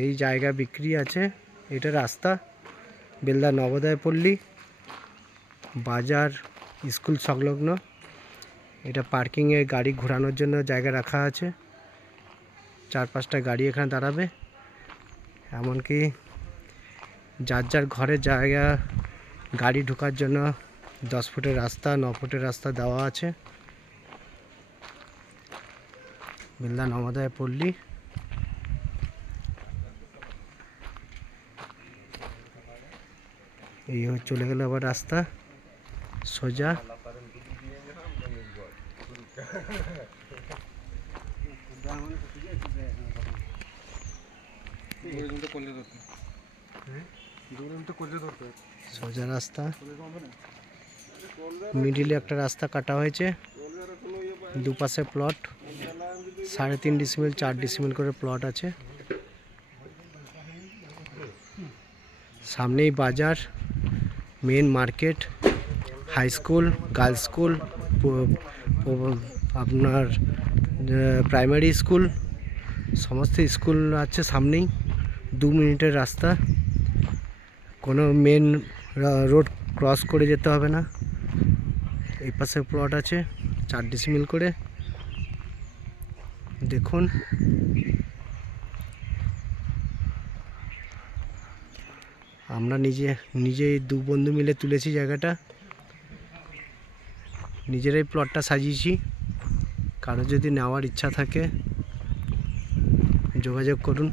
এই জায়গা বিক্রি আছে। এটা রাস্তা বেলদা নবোদয় পল্লী বাজার স্কুল সংলগ্ন। এটা পার্কিংয়ে গাড়ি ঘোরানোর জন্য জায়গা রাখা আছে। 4-5টা গাড়ি এখানে দাঁড়াবে। এমনকি যার যার ঘরের জায়গা গাড়ি ঢোকার জন্য 10 ফুটের রাস্তা 9 ফুটের রাস্তা দেওয়া আছে। বেলদা নবোদয় পল্লী। এই চলে গেল আবার রাস্তা সোজা। সোজা রাস্তা, মিডিলে একটা রাস্তা কাটা হয়েছে। দুপাশে প্লট, 3.5 ডিসিমেল 4 ডিসিমেল করে প্লট আছে। সামনেই বাজার, main market, high school, girls school, আপনার প্রাইমারি স্কুল, সমস্ত স্কুল আছে সামনেই। 2 মিনিটের রাস্তা। কোনো মেন রোড ক্রস করে যেতে হবে না। এই পাশে প্লট আছে 4 ডিসিমেল করে। দেখুন আমরা নিজেই 2 বন্ধু মিলে তুলেছি জায়গাটা, নিজেরাই প্লটটা সাজিয়েছি। কারো যদি নেওয়ার ইচ্ছা থাকে যোগাযোগ করুন।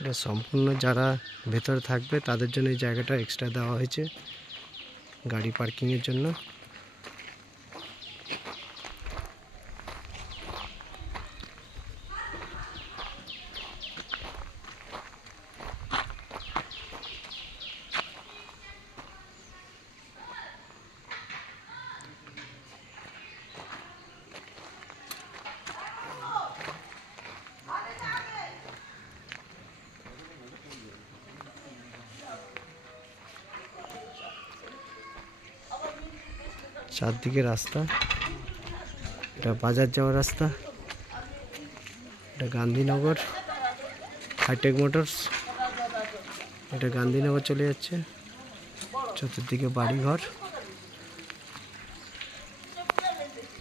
এটা সম্পূর্ণ যারা ভেতরে থাকবে তাদের জন্য এই জায়গাটা এক্সট্রা দেওয়া হয়েছে গাড়ি পার্কিংয়ের জন্য। চারদিকে রাস্তা, এটা বাজার যাওয়ার রাস্তা, এটা গান্ধীনগর হাইটেক মোটরস, এটা গান্ধীনগর চলে যাচ্ছে। চতুর্দিকে বাড়িঘর।